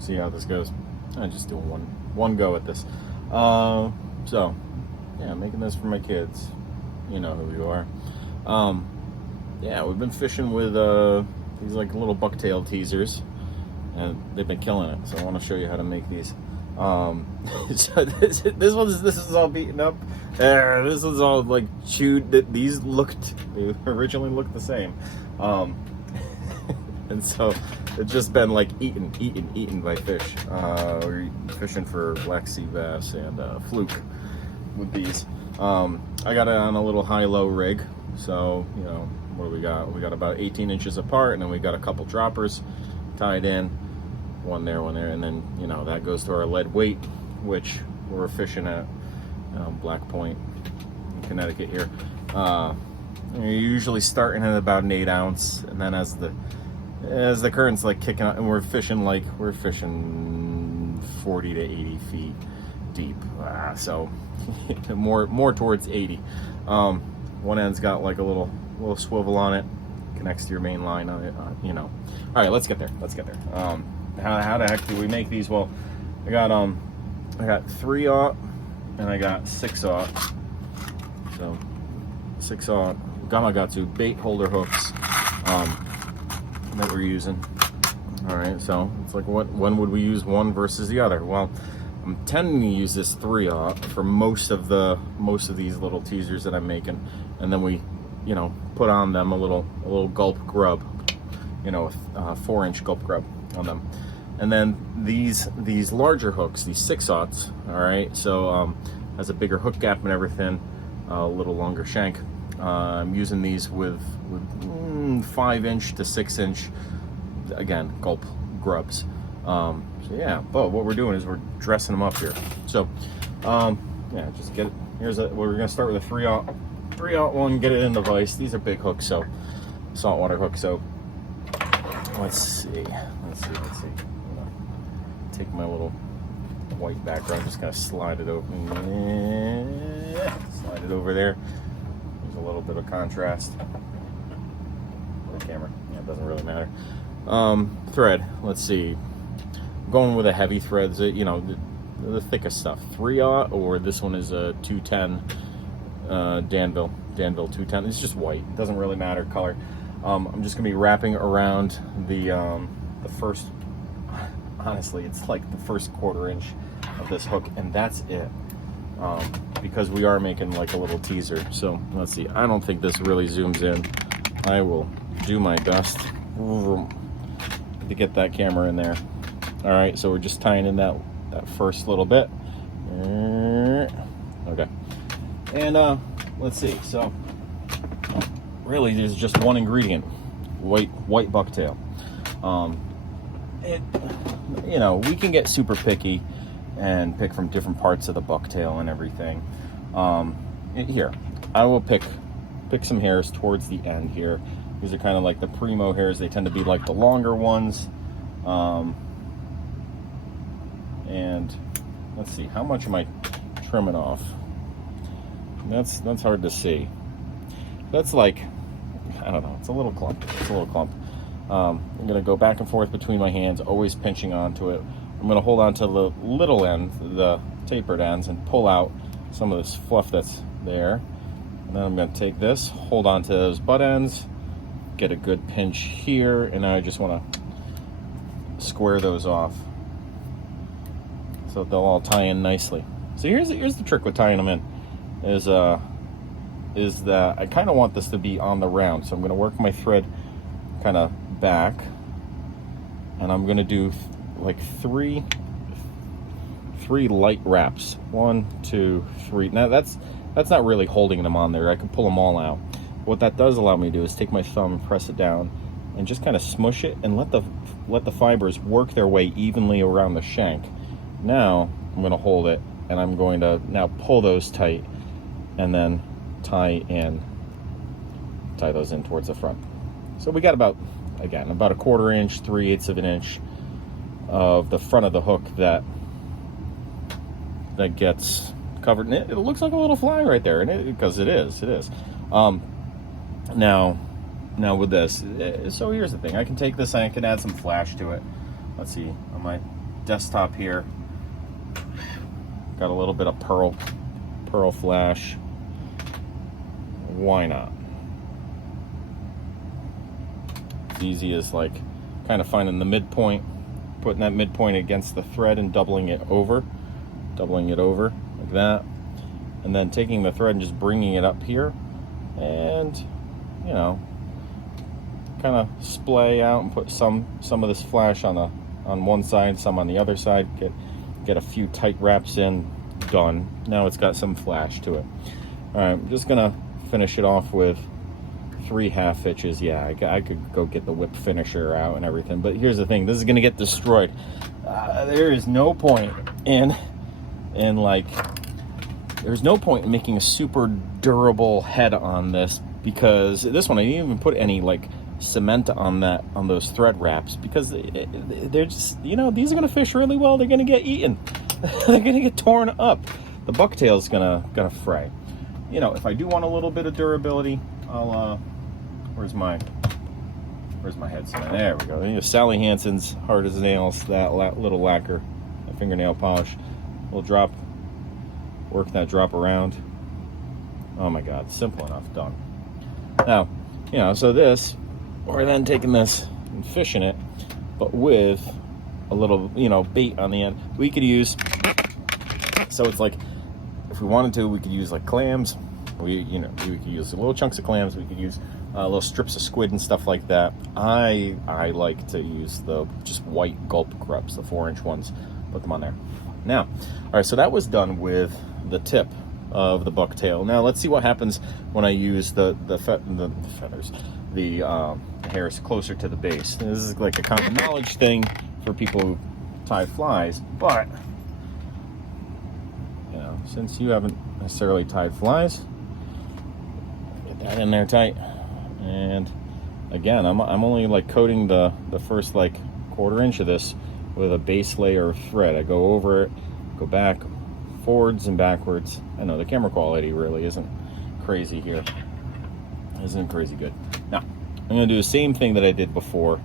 We'll see how this goes. I'm just doing one go at this. So yeah, making this for my kids. You know who you are. Yeah, we've been fishing with these like little bucktail teasers, and they've been killing it. So I want to show you how to make these. So this is all beaten up. This is all like chewed. They originally looked the same, and so it's just been like eaten by fish. We're fishing for black sea bass and fluke with these. I got it on a little high-low rig, so you know what do we got? We got about 18 inches apart, and then we got a couple droppers tied in. One there, and then you know that goes to our lead weight, which we're fishing at Black Point in Connecticut here. You're usually starting at about an 8 ounce, and then as the current's like kicking out, and we're fishing 40 to 80 feet deep, so more towards 80. One end's got like a little swivel on it, connects to your main line. You know. All right, let's get there. How the heck do we make these? Well, I got 3/0 and I got 6/0. So 6/0 Gamakatsu bait holder hooks that we're using. All right, so it's like when would we use one versus the other? Well, I'm tending to use this 3/0 for most of these little teasers that I'm making, and then we, you know, put on them a little gulp grub, you know, a 4-inch gulp grub on them. And then these larger hooks, these 6/0s, all right, so has a bigger hook gap and everything, a little longer shank. I'm using these with 5-inch to 6-inch, again, gulp grubs. So yeah, but what we're doing is we're dressing them up here. So yeah, just get it. We're gonna start with a 3/0 one, get it in the vise. These are big hooks, so saltwater hooks. So let's see. Take my little white background, just kind of slide it over there. There's a little bit of contrast for the camera. Yeah, it doesn't really matter. Thread, let's see. I'm going with a heavy thread, you know, the thickest stuff. 3/0, or this one is a 210 Danville 210. It's just white. It doesn't really matter color. I'm just gonna be wrapping around the first. Honestly, it's like the first 1/4 inch of this hook, and that's it. Because we are making like a little teaser. So let's see. I don't think this really zooms in. I will do my best to get that camera in there. All right, so we're just tying in that first little bit. Okay, and let's see. So really, there's just one ingredient: white bucktail. You know, we can get super picky and pick from different parts of the bucktail and everything. Here, I will pick some hairs towards the end here. These are kind of like the primo hairs. They tend to be like the longer ones. And let's see, how much am I trimming off? That's hard to see. That's like, I don't know, it's a little clump. I'm going to go back and forth between my hands, always pinching onto it. I'm going to hold on to the little end, the tapered ends, and pull out some of this fluff that's there. And then I'm going to take this, hold on to those butt ends, get a good pinch here, and now I just want to square those off so they'll all tie in nicely. So here's the trick with tying them in, is that I kind of want this to be on the round. So I'm going to work my thread kind of back, and I'm gonna do like three light wraps. 1, 2, 3. Now that's not really holding them on there. I can pull them all out. What that does allow me to do is take my thumb and press it down and just kind of smush it and let the fibers work their way evenly around the shank. Now I'm going to hold it, and I'm going to now pull those tight and then tie those in towards the front. So we got about a 1/4 inch, 3/8 of an inch of the front of the hook that gets covered. And it looks like a little fly right there, and because it is. Now with this, so here's the thing. I can take this and I can add some flash to it. Let's see, on my desktop here. Got a little bit of pearl flash. Why not? It's easy as like kind of finding the midpoint, putting that midpoint against the thread and doubling it over like that, and then taking the thread and just bringing it up here, and you know, kind of splay out and put some of this flash on one side, some on the other side. Get a few tight wraps in. Done. Now it's got some flash to it. All right, I'm just gonna finish it off with 3 half hitches. Yeah, I could go get the whip finisher out and everything, but here's the thing: this is gonna get destroyed. There is no point in making a super durable head on this, because this one I didn't even put any like cement on those thread wraps, because they're just, you know, these are gonna fish really well. They're gonna get eaten. They're gonna get torn up. The bucktail's gonna fray. You know, if I do want a little bit of durability, I'll where's my head cement? There we go. Sally Hansen's hard as nails, that little lacquer, that fingernail polish. We'll work that drop around. Oh my God, simple enough, done. Now, you know, so this, we're then taking this and fishing it, but with a little, you know, bait on the end. We could use, so it's like, if we wanted to, we could use like clams. We could use little chunks of clams. We could use little strips of squid and stuff like that. I like to use the just white gulp grubs, the 4-inch ones. Put them on there. Now, all right, so that was done with the tip of the bucktail. Now let's see what happens when I use the feathers, the hairs closer to the base. This is like a common knowledge thing for people who tie flies, but you know, since you haven't necessarily tied flies, get that in there tight. And again, I'm only like coating the first like 1/4 inch of this with a base layer of thread. I go over it, go back, forwards and backwards. I know the camera quality really isn't crazy here. Isn't crazy good. Now, I'm going to do the same thing that I did before,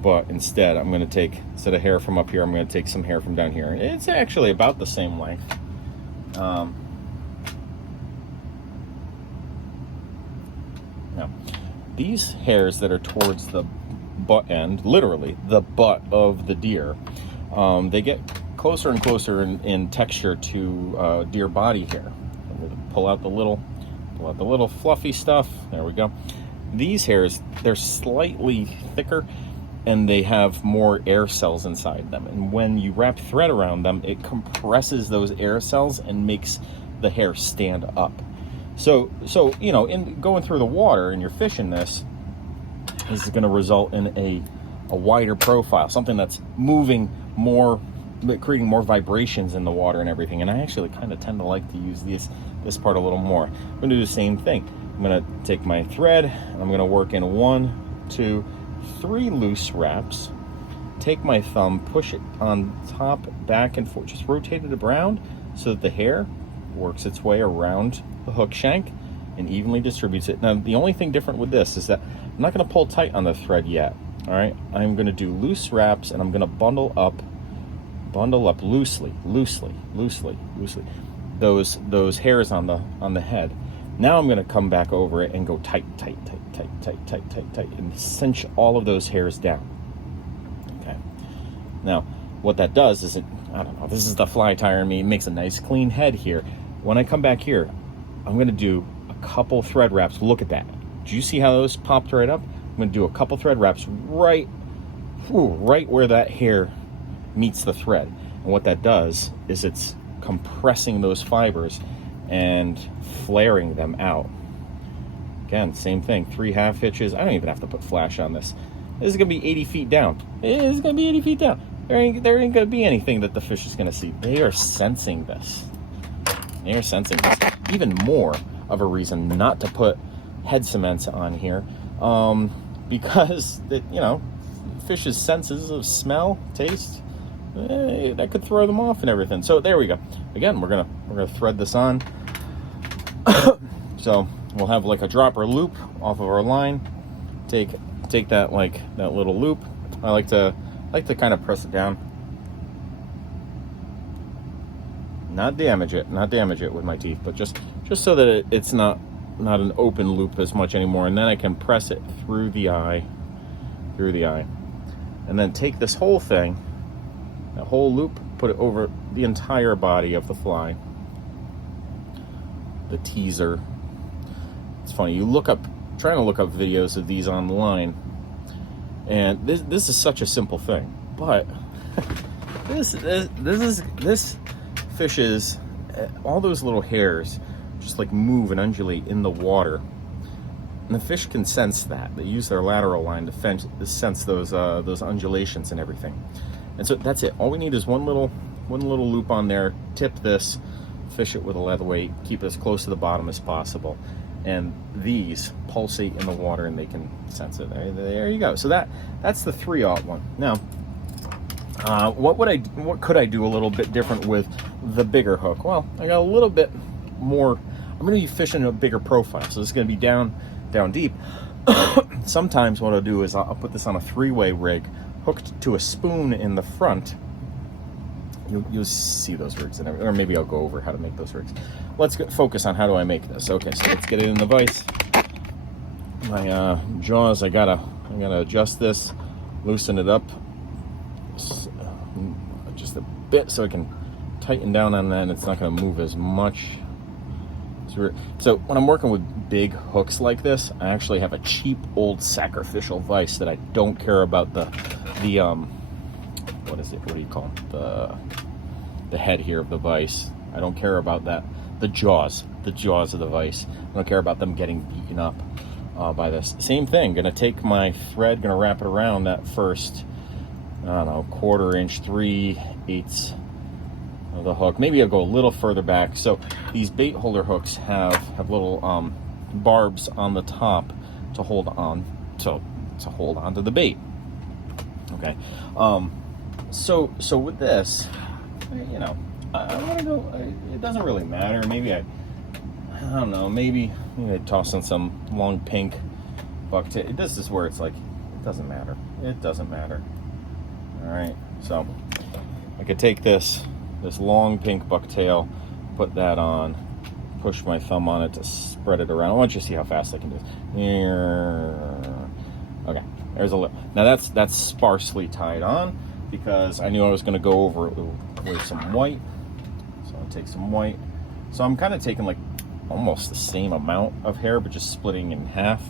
but instead I'm going to take, instead of hair from up here, I'm going to take some hair from down here. It's actually about the same length. Now, these hairs that are towards the butt end, literally the butt of the deer, they get closer and closer in texture to deer body hair. I'm going to pull out the little fluffy stuff. There we go. These hairs, they're slightly thicker and they have more air cells inside them. And when you wrap thread around them, it compresses those air cells and makes the hair stand up. So you know, in going through the water and you're fishing this is going to result in a wider profile, something that's moving more, creating more vibrations in the water and everything. And I actually kind of tend to like to use this part a little more. I'm going to do the same thing. I'm going to take my thread and I'm going to work in 1, 2, 3 loose wraps. Take my thumb, push it on top, back and forth, just rotate it around so that the hair works its way around the hook shank and evenly distributes it. Now, the only thing different with this is that I'm not going to pull tight on the thread yet. All right, I'm going to do loose wraps and I'm going to bundle up loosely those hairs on the head. Now I'm going to come back over it and go tight, and cinch all of those hairs down. Okay. Now, what that does is I don't know, this is the fly tire in me. It makes a nice clean head here. When I come back here, I'm going to do a couple thread wraps. Look at that. Do you see how those popped right up? I'm going to do a couple thread wraps right where that hair meets the thread. And what that does is it's compressing those fibers and flaring them out. Again, same thing, 3 half hitches. I don't even have to put flash on this. This is going to be 80 feet down. It is going to be 80 feet down. There ain't going to be anything that the fish is going to see. They are sensing this. They are sensing this. Even more of a reason not to put head cements on here, because you know, fish's senses of smell, taste, that could throw them off and everything. So there we go. Again, we're gonna thread this on. So we'll have like a dropper loop off of our line. Take that, like that little loop. I like to kind of press it down not damage it with my teeth, but just so that it's not an open loop as much anymore. And then I can press it through the eye, and then take this whole thing, that whole loop, put it over the entire body of the fly, the teaser. It's funny, trying to look up videos of these online, and this is such a simple thing, but this fish is, all those little hairs just like move and undulate in the water, and the fish can sense that. They use their lateral line to sense those undulations and everything. And so that's it. All we need is one little loop on there. Tip this, fish it with a leather weight, keep it as close to the bottom as possible, and these pulsate in the water and they can sense it. There you go. So that's the 3/0 one. Now, what could I do a little bit different with the bigger hook? Well, I got a little bit more. I'm going to be fishing a bigger profile, so this is going to be down deep. Sometimes what I'll do is I'll put this on a 3-way rig, hooked to a spoon in the front. You'll see those rigs and everything, or maybe I'll go over how to make those rigs. Let's focus on how do I make this. Okay, so let's get it in the vise. My jaws, I gotta adjust this, loosen it up just a bit so I can tighten down on that and it's not going to move as much. So when I'm working with big hooks like this, I actually have a cheap old sacrificial vise that I don't care about the what is it? What do you call it? The head here of the vise. I don't care about that. The jaws of the vise. I don't care about them getting beaten up by this. Same thing. Gonna take my thread, gonna wrap it around that first, I don't know, 1/4 inch, 3/8 of the hook. Maybe I'll go a little further back. So these bait holder hooks have little barbs on the top to hold on to hold onto the bait. Okay. So with this, you know, I'm gonna go. It doesn't really matter. Maybe I don't know. Maybe I toss in some long pink bucktail. This is where it's like, it doesn't matter. It doesn't matter. All right. So I could take this long pink bucktail, put that on, push my thumb on it to spread it around. I want you to see how fast I can do this. Okay, there's a lip. Now that's sparsely tied on because I knew I was going to go over it with some white. So I'll take some white. So I'm kind of taking like almost the same amount of hair, but just splitting in half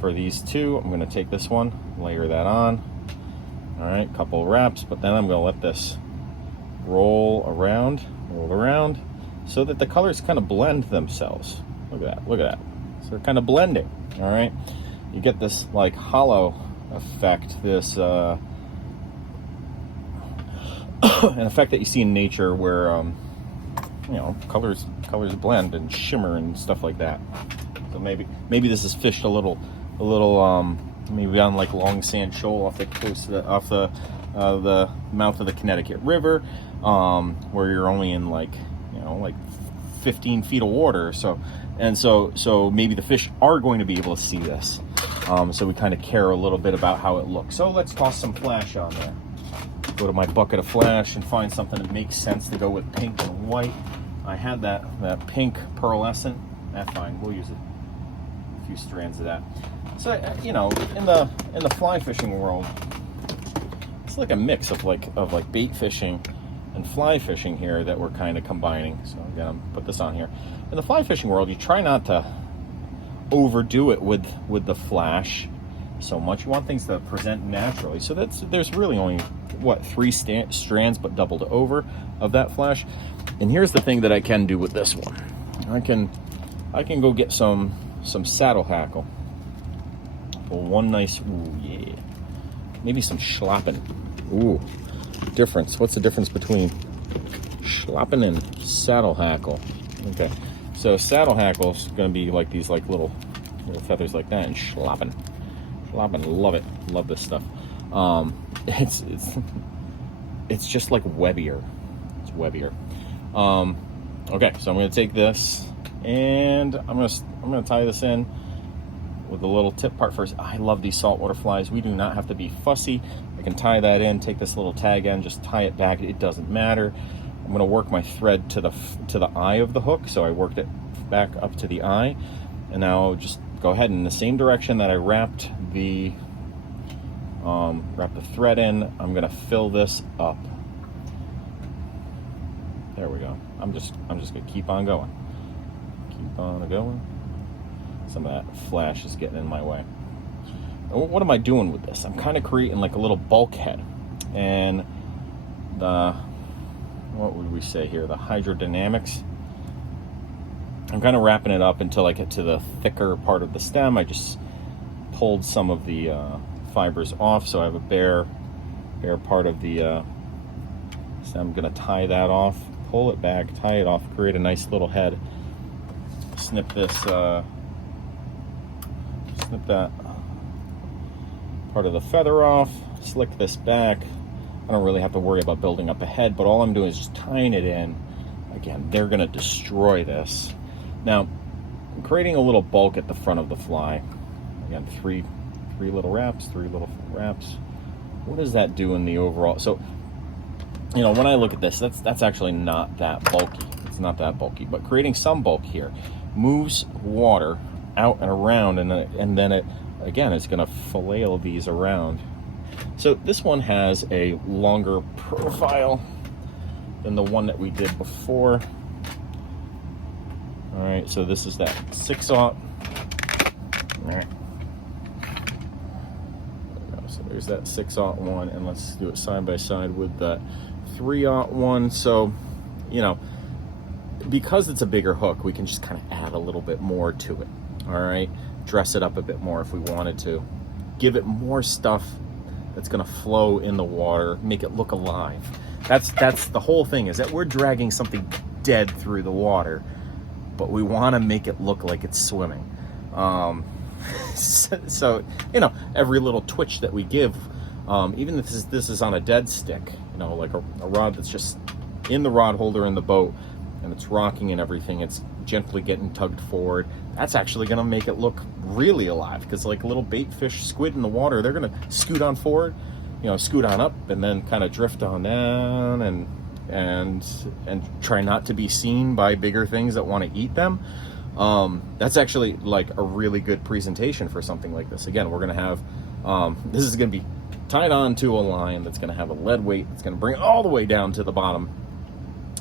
for these two. I'm going to take this one, layer that on. All right, couple wraps, but then I'm going to let this roll around so that the colors kind of blend themselves. Look at that. So they're kind of blending. All right, you get this like hollow effect, this an effect that you see in nature where you know, colors blend and shimmer and stuff like that. So maybe this is fished a little maybe on like Long Sand Shoal off the coast off the mouth of the Connecticut River, where you're only in like 15 feet of water. So maybe the fish are going to be able to see this. So we kind of care a little bit about how it looks. So let's toss some flash on there. Go to my bucket of flash and find something that makes sense to go with pink and white. I had that pink pearlescent. That's fine. We'll use it. A few strands of that. So you know, in the fly fishing world, it's like a mix of like bait fishing and fly fishing here that we're kind of combining. So I'm gonna put this on here. In the fly fishing world, you try not to overdo it with the flash so much. You want things to present naturally. So there's really only 3 strands, but doubled over of that flash. And here's the thing that I can do with this one. I can go get some saddle hackle. Pull one nice, ooh yeah, maybe some schlappen. Ooh, difference. What's the difference between schlappen and saddle hackle? Okay, so saddle hackle is going to be like these like little feathers like that, and schlappen, love it, love this stuff. It's just like webbier. It's webbier. Okay, so I'm going to take this and I'm going to tie this in with the little tip part first. I love these saltwater flies. We do not have to be fussy. I can tie that in, take this little tag end, just tie it back. It doesn't matter. I'm going to work my thread to the eye of the hook. So I worked it back up to the eye, and now just go ahead in the same direction that I wrapped the thread in. I'm going to fill this up. There we go. I'm just going to keep on going. Keep on going. Some of that flash is getting in my way. What am I doing with this? I'm kind of creating like a little bulkhead, and what would we say here? The hydrodynamics. I'm kind of wrapping it up until I get to the thicker part of the stem. I just pulled some of the fibers off, so I have a bare part of the stem. I'm going to tie that off, pull it back, tie it off, create a nice little head. Snip this, snip that part of the feather off, slick this back. I don't really have to worry about building up a head, but all I'm doing is just tying it in. Again, they're going to destroy this. Now, I'm creating a little bulk at the front of the fly. Again, three little wraps, 3 little wraps. What does that do in the overall? So, you know, when I look at this, that's actually not that bulky. It's not that bulky, but creating some bulk here moves water out and around, and then it, again, it's going to flail these around. So this one has a longer profile than the one that we did before. All right, so this is that 6/0. All right. So there's that 6/0 one, and let's do it side by side with the 3/0 one. So, you know, because it's a bigger hook, we can just kind of add a little bit more to it. All right, dress it up a bit more if we wanted to. Give it more stuff that's going to flow in the water, make it look alive. That's the whole thing, is that we're dragging something dead through the water, but we want to make it look like it's swimming. So, you know, every little twitch that we give, even if this is on a dead stick, you know, like a rod that's just in the rod holder in the boat, and it's rocking and everything, it's gently getting tugged forward. That's actually going to make it look really alive, because like a little bait fish, squid in the water, they're going to scoot on forward, you know, scoot on up, and then kind of drift on down and try not to be seen by bigger things that want to eat them. That's actually like a really good presentation for something like this. Again, we're going to have, this is going to be tied on to a line that's going to have a lead weight that's going to bring it all the way down to the bottom.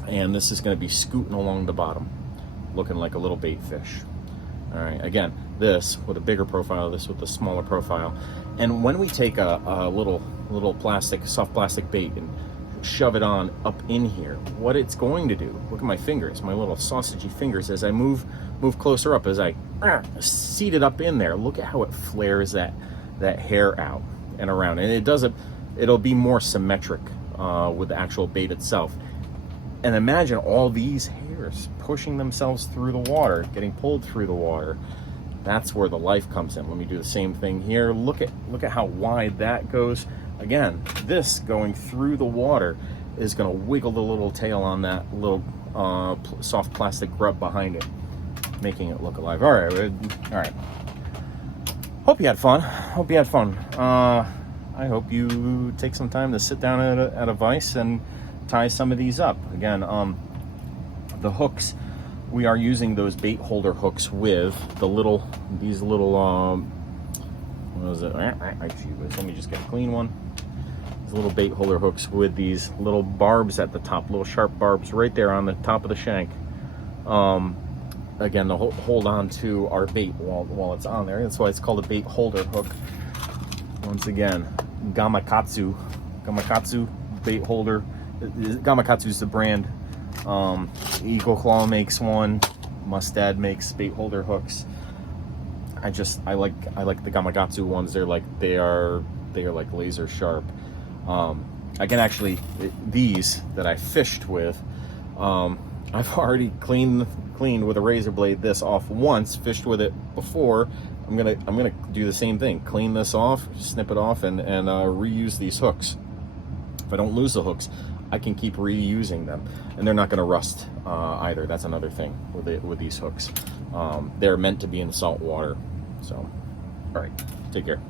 And this is going to be scooting along the bottom, looking like a little bait fish. All right, again, this with a bigger profile, this with a smaller profile. And when we take a little plastic, soft plastic bait, and shove it on up in here, what it's going to do, look at my fingers, my little sausagey fingers, as I move closer up, as I seat it up in there, look at how it flares that hair out and around. And it'll be more symmetric with the actual bait itself. And imagine all these hairs pushing themselves through the water, getting pulled through the water. That's where the life comes in. Let me do the same thing here. Look at how wide that goes. Again, this going through the water is going to wiggle the little tail on that little soft plastic grub behind it, making it look alive. All right. Hope you had fun. I hope you take some time to sit down at a vise and tie some of these up. Again, the hooks, we are using those bait holder hooks with these little what is it? Let me just get a clean one. These little bait holder hooks with these little barbs at the top, little sharp barbs right there on the top of the shank. Again, to hold on to our bait while it's on there. That's why it's called a bait holder hook. Once again, Gamakatsu bait holder. Gamakatsu is the brand. Eagle Claw makes one. Mustad makes bait holder hooks. I like the Gamakatsu ones. They are like laser sharp. I can actually, these that I fished with, I've already cleaned with a razor blade this off once, fished with it before. I'm gonna do the same thing. Clean this off, snip it off, and reuse these hooks. If I don't lose the hooks, I can keep reusing them, and they're not going to rust either. That's another thing with these hooks. They're meant to be in salt water. So, all right, take care.